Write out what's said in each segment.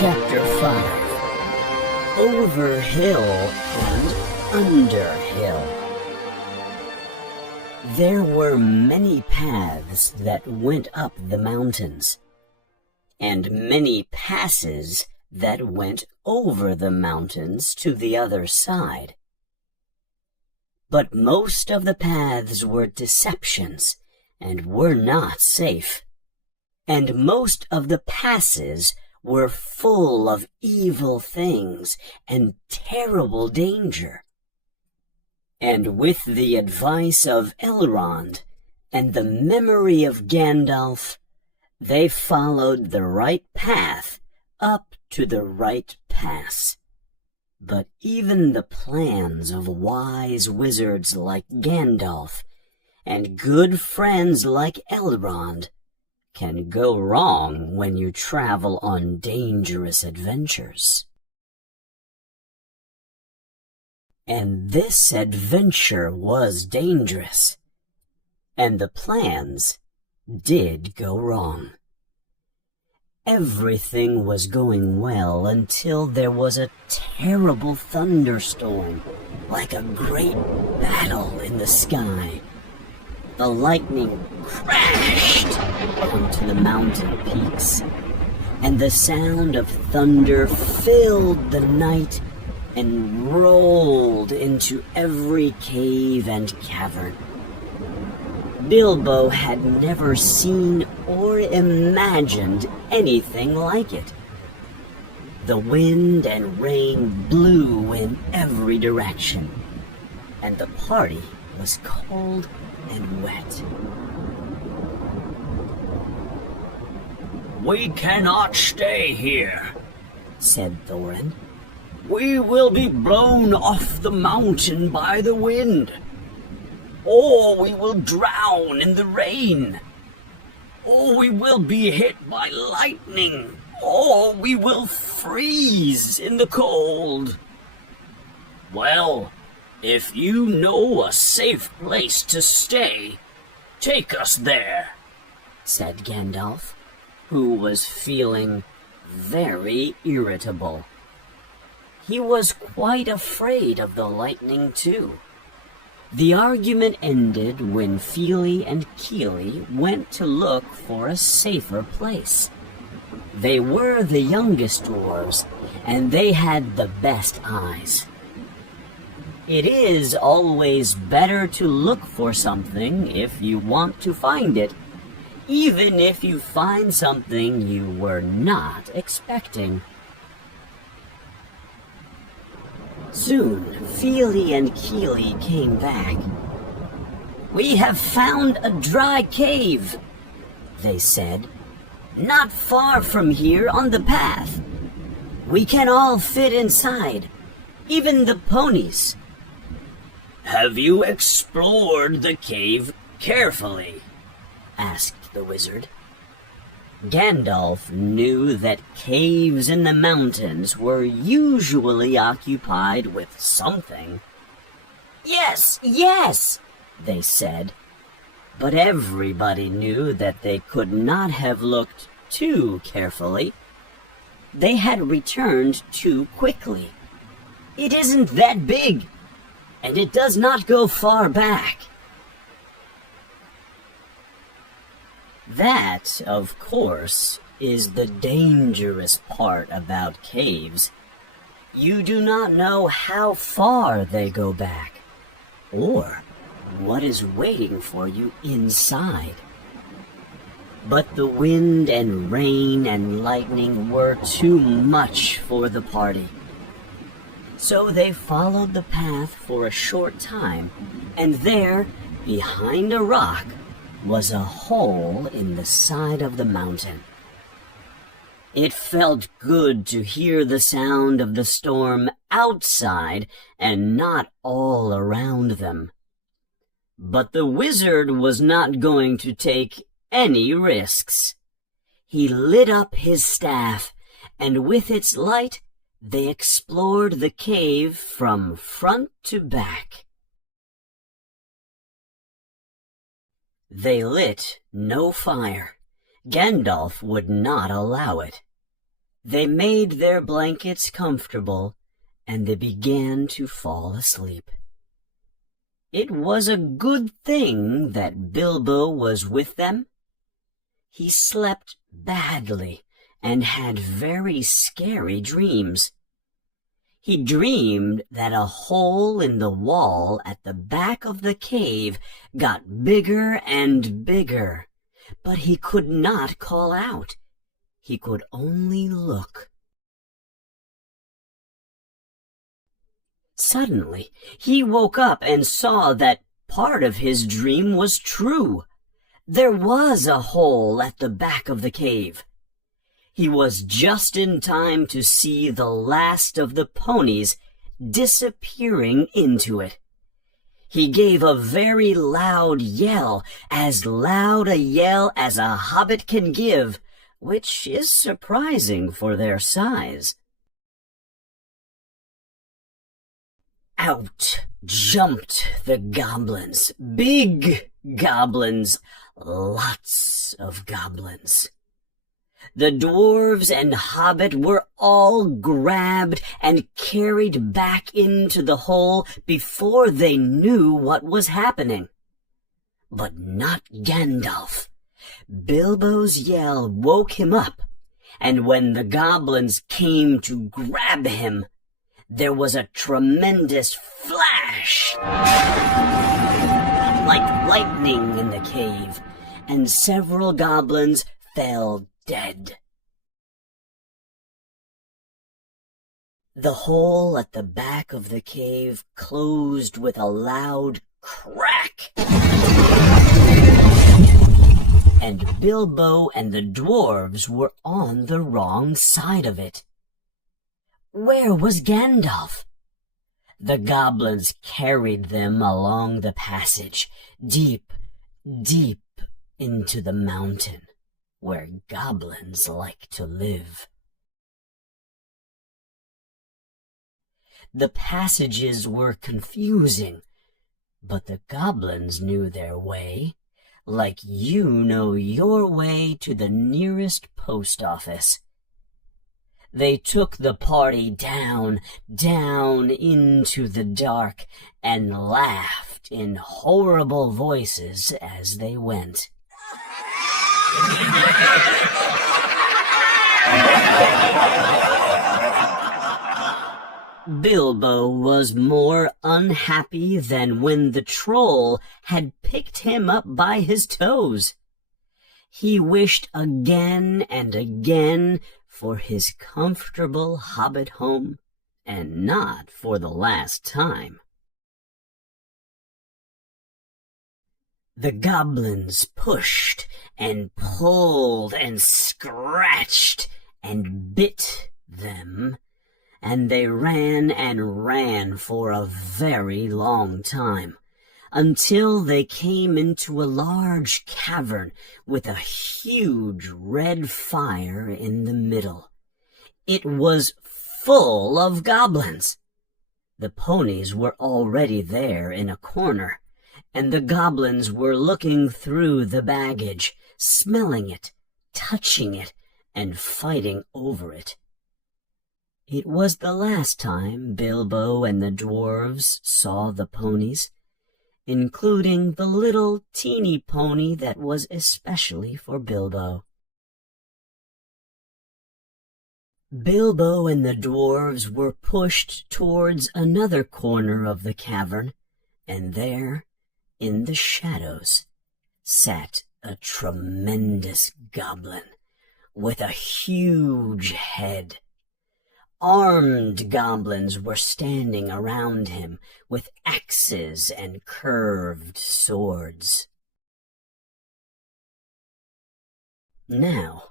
Chapter 5. Over Hill and Under Hill. There were many paths that went up the mountains, and many passes that went over the mountains to the other side. But most of the paths were deceptions and were not safe, and most of the passes were full of evil things and terrible danger. And with the advice of Elrond and the memory of Gandalf, they followed the right path up to the right pass. But even the plans of wise wizards like Gandalf and good friends like Elrond can go wrong when you travel on dangerous adventures. And this adventure was dangerous, and the plans did go wrong. Everything was going well until there was a terrible thunderstorm, like a great battle in the sky. The lightning crashed onto the mountain peaks, and the sound of thunder filled the night and rolled into every cave and cavern. Bilbo had never seen or imagined anything like it. The wind and rain blew in every direction, and the party was cold and wet. "We cannot stay here," said Thorin. "We will be blown off the mountain by the wind, or we will drown in the rain, or we will be hit by lightning, or we will freeze in the cold." "Well, if you know a safe place to stay, take us there," said Gandalf, who was feeling very irritable. He was quite afraid of the lightning, too. The argument ended when Fili and Kili went to look for a safer place. They were the youngest dwarves, and they had the best eyes. It is always better to look for something if you want to find it, even if you find something you were not expecting. Soon, Fili and Kili came back. "We have found a dry cave," they said, "not far from here on the path. We can all fit inside, even the ponies." "Have you explored the cave carefully?" asked the wizard. Gandalf knew that caves in the mountains were usually occupied with something. "Yes, yes," they said, but everybody knew that they could not have looked too carefully. They had returned too quickly. "It isn't that big, and it does not go far back." That, of course, is the dangerous part about caves. You do not know how far they go back, or what is waiting for you inside. But the wind and rain and lightning were too much for the party. So they followed the path for a short time, and there, behind a rock, was a hole in the side of the mountain. It felt good to hear the sound of the storm outside and not all around them. But the wizard was not going to take any risks. He lit up his staff, and with its light they explored the cave from front to back. They lit no fire. Gandalf would not allow it. They made their blankets comfortable, and they began to fall asleep. It was a good thing that Bilbo was with them. He slept badly and had very scary dreams. He dreamed that a hole in the wall at the back of the cave got bigger and bigger, but he could not call out. He could only look. Suddenly, he woke up and saw that part of his dream was true. There was a hole at the back of the cave. He was just in time to see the last of the ponies disappearing into it. He gave a very loud yell, as loud a yell as a hobbit can give, which is surprising for their size. Out jumped the goblins, big goblins, lots of goblins. The dwarves and hobbit were all grabbed and carried back into the hole before they knew what was happening. But not Gandalf. Bilbo's yell woke him up, and when the goblins came to grab him, there was a tremendous flash, like lightning in the cave, and several goblins fell dead. The hole at the back of the cave closed with a loud crack, and Bilbo and the dwarves were on the wrong side of it. Where was Gandalf? The goblins carried them along the passage, deep, deep into the mountain, where goblins like to live. The passages were confusing, but the goblins knew their way, like you know your way to the nearest post office. They took the party down into the dark, and laughed in horrible voices as they went. Bilbo was more unhappy than when the troll had picked him up by his toes. He wished again and again for his comfortable hobbit home, and not for the last time. The goblins pushed and pulled and scratched and bit them, and they ran and ran for a very long time, until they came into a large cavern with a huge red fire in the middle. It was full of goblins. The ponies were already there in a corner, and the goblins were looking through the baggage, smelling it, touching it, and fighting over it. It was the last time Bilbo and the dwarves saw the ponies, including the little teeny pony that was especially for Bilbo. Bilbo and the dwarves were pushed towards another corner of the cavern, and there, in the shadows, sat a tremendous goblin with a huge head. Armed goblins were standing around him with axes and curved swords. Now,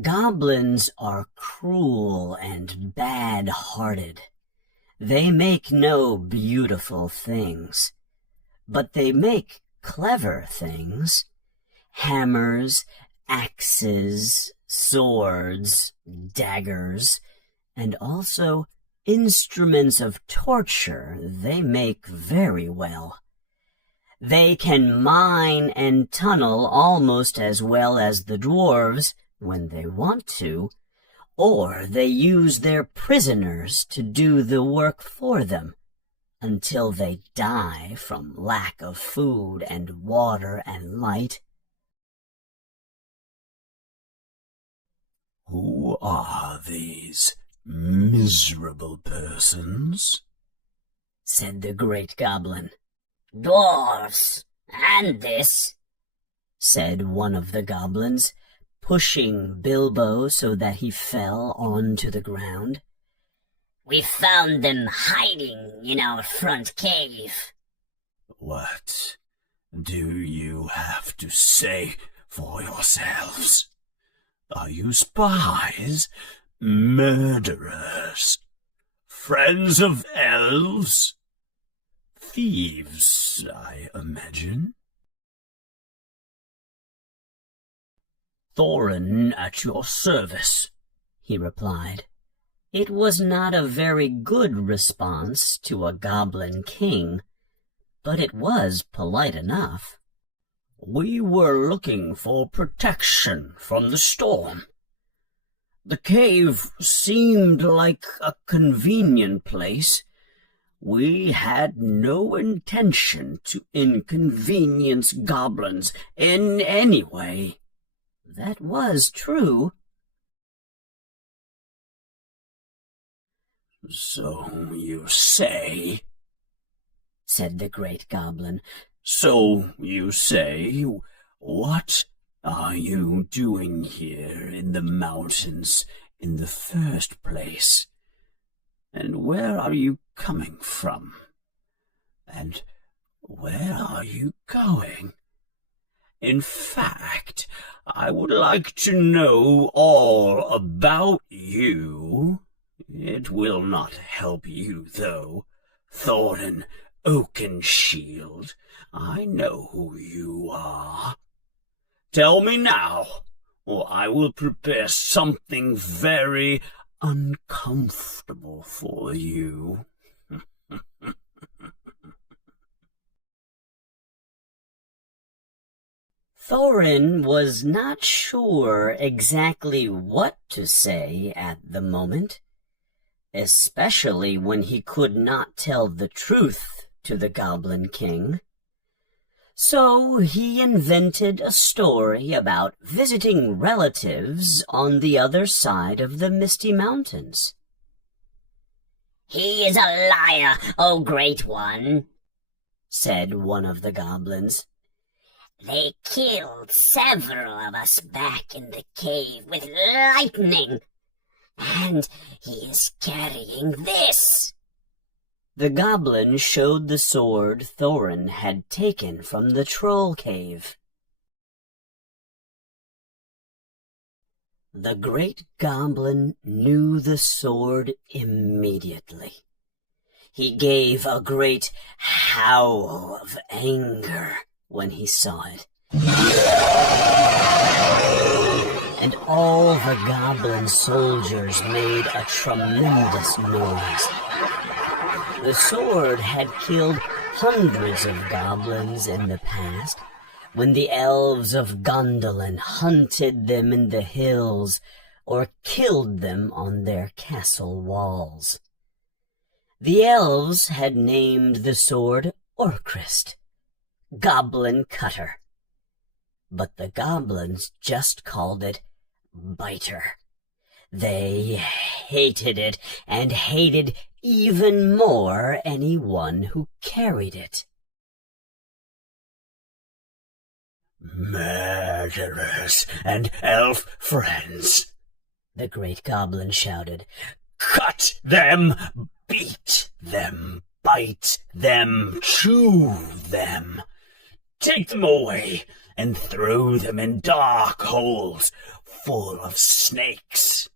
goblins are cruel and bad-hearted. They make no beautiful things, but they make clever things. Hammers, axes, swords, daggers, and also instruments of torture they make very well. They can mine and tunnel almost as well as the dwarves, when they want to, or they use their prisoners to do the work for them until they die from lack of food and water and light. Who are these miserable persons? Said the great goblin. Dwarfs, and this, said one of the goblins, pushing Bilbo so that he fell onto the ground. We found them hiding in our front cave. What do you have to say for yourselves? Are you spies, murderers, friends of elves, thieves, I imagine? Thorin at your service, he replied. It was not a very good response to a goblin king, but it was polite enough. We were looking for protection from the storm. The cave seemed like a convenient place. We had no intention to inconvenience goblins in any way. That was true. So you say, said the great goblin. So you say, what are you doing here in the mountains in the first place? And where are you coming from? And where are you going? In fact, I would like to know all about you. It will not help you, though, Thorin Oakenshield. I know who you are. Tell me now, or I will prepare something very uncomfortable for you. Thorin was not sure exactly what to say at the moment, especially when he could not tell the truth to the Goblin King. So he invented a story about visiting relatives on the other side of the Misty Mountains. He is a liar, O Great One, said one of the goblins. They killed several of us back in the cave with lightning, and he is carrying this. The goblin showed the sword Thorin had taken from the troll cave. The great goblin knew the sword immediately. He gave a great howl of anger when he saw it. And all the goblin soldiers made a tremendous noise. The sword had killed hundreds of goblins in the past, when the elves of Gondolin hunted them in the hills or killed them on their castle walls. The elves had named the sword Orcrist, Goblin Cutter, but the goblins just called it Biter. They hated it, and hated even more anyone who carried it. Murderers and elf friends, the great goblin shouted. Cut them, beat them, bite them, chew them. Take them away and throw them in dark holes full of snakes,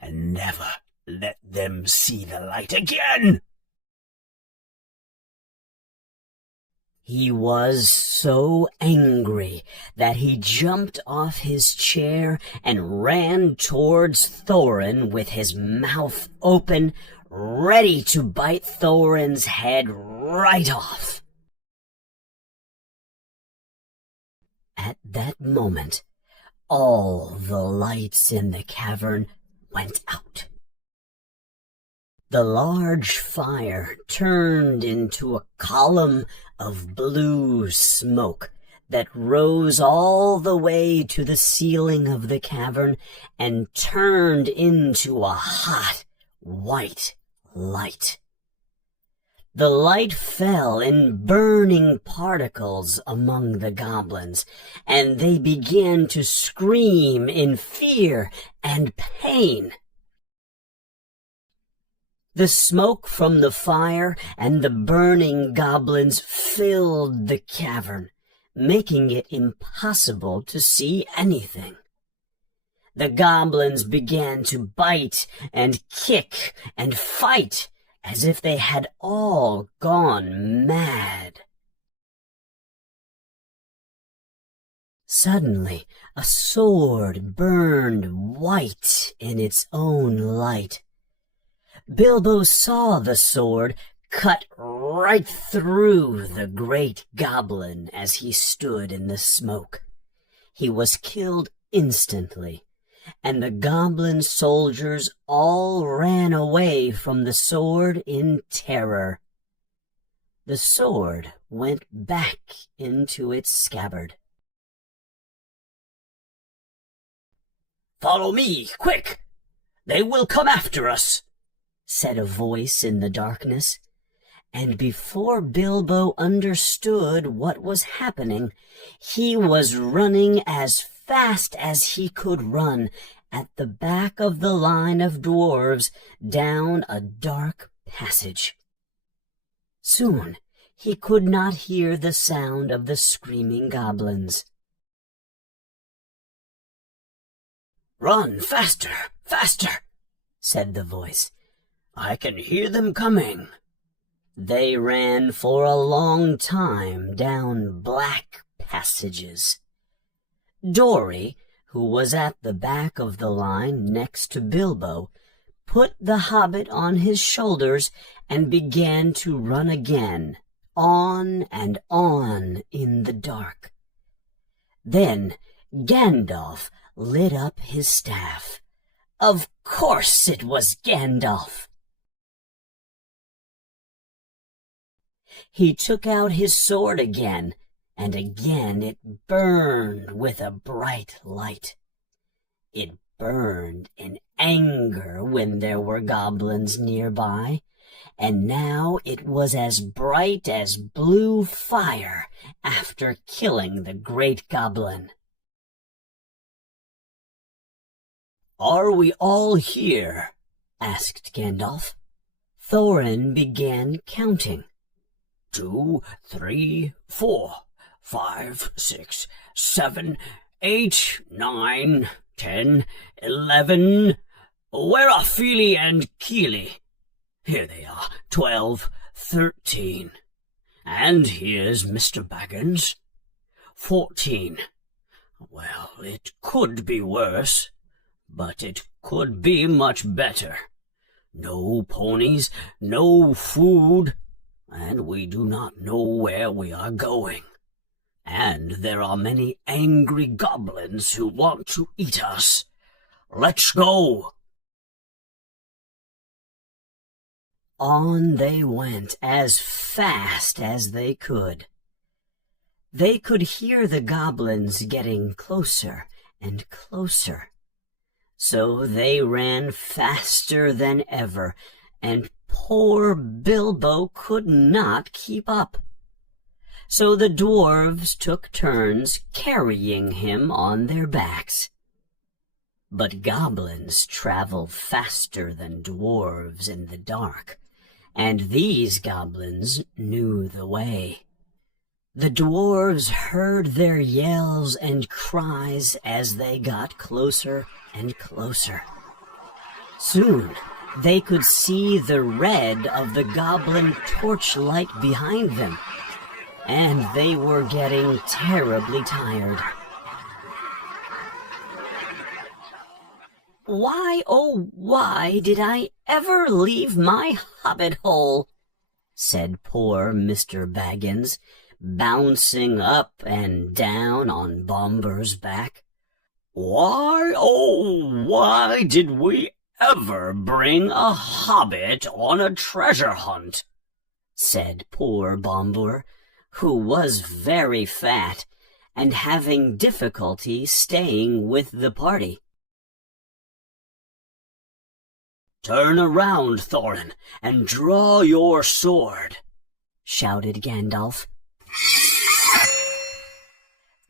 and never let them see the light again. He was so angry that he jumped off his chair and ran towards Thorin with his mouth open, ready to bite Thorin's head right off. At that moment, all the lights in the cavern went out. The large fire turned into a column of blue smoke that rose all the way to the ceiling of the cavern and turned into a hot, white light. The light fell in burning particles among the goblins, and they began to scream in fear and pain. The smoke from the fire and the burning goblins filled the cavern, making it impossible to see anything. The goblins began to bite and kick and fight as if they had all gone mad. Suddenly, a sword burned white in its own light. Bilbo saw the sword cut right through the great goblin as he stood in the smoke. He was killed instantly, and the goblin soldiers all ran away from the sword in terror. The sword went back into its scabbard. "Follow me, quick! They will come after us," said a voice in the darkness, and before Bilbo understood what was happening, he was running as fast as he could run at the back of the line of dwarves down a dark passage. Soon he could not hear the sound of the screaming goblins. "Run faster, faster," said the voice. "I can hear them coming." They ran for a long time down black passages. Dory, who was at the back of the line next to Bilbo, put the hobbit on his shoulders and began to run again, on and on in the dark. Then Gandalf lit up his staff. Of course it was Gandalf. He took out his sword again, and again it burned with a bright light. It burned in anger when there were goblins nearby, and now it was as bright as blue fire after killing the great goblin. "Are we all here?" asked Gandalf. Thorin began counting. 2, 3, 4, 5, 6, 7, 8, 9, 10, 11. Where are Fili and Kili? Here they are, 12, 13. And here's Mr. Baggins. 14. Well, it could be worse, but it could be much better. No ponies, no food, and we do not know where we are going. And there are many angry goblins who want to eat us. Let's go." On they went as fast as they could. They could hear the goblins getting closer and closer. So they ran faster than ever, and poor Bilbo could not keep up. So the dwarves took turns carrying him on their backs. But goblins travel faster than dwarves in the dark, and these goblins knew the way. The dwarves heard their yells and cries as they got closer and closer. Soon they could see the red of the goblin torchlight behind them, and they were getting terribly tired. "Why, oh, why did I ever leave my hobbit hole?" said poor Mr. Baggins, bouncing up and down on Bomber's back. "Why, oh, why did we ever bring a hobbit on a treasure hunt," said poor Bombur, who was very fat and having difficulty staying with the party. "Turn around, Thorin, and draw your sword," shouted Gandalf.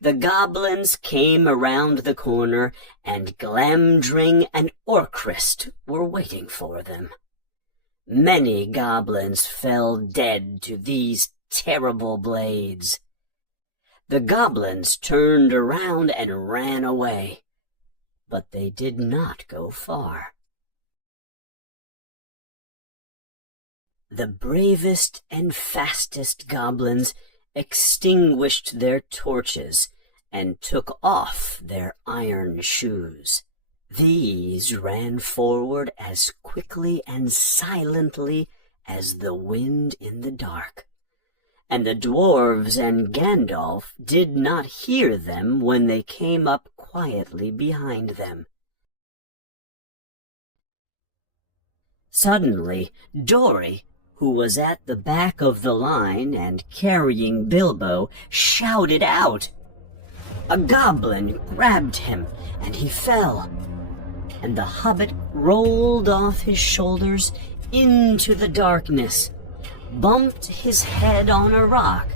The goblins came around the corner, and Glamdring and Orcrist were waiting for them. Many goblins fell dead to these terrible blades. The goblins turned around and ran away, but they did not go far. The bravest and fastest goblins extinguished their torches and took off their iron shoes. These ran forward as quickly and silently as the wind in the dark, and the dwarves and Gandalf did not hear them when they came up quietly behind them. Suddenly, Dori, who was at the back of the line and carrying Bilbo, shouted out. A goblin grabbed him, and he fell, and the hobbit rolled off his shoulders into the darkness, bumped his head on a rock,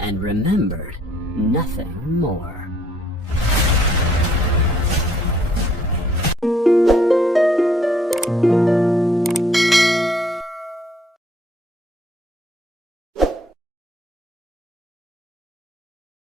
and remembered nothing more.